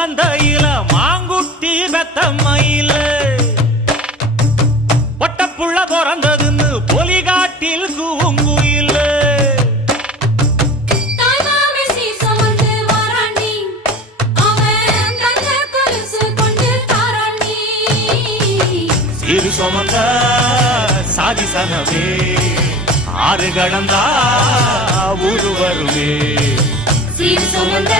மந்தையில மாங்குட்டி பெத்தம்மையில பொட்டப்புள்ள பிறந்ததுன்னு பொலிகாட்டில் கூங்குயில சிறு சுமந்த சாதி சனவே ஆறு கடந்தா ஊரு வருவே சீர் சுமந்த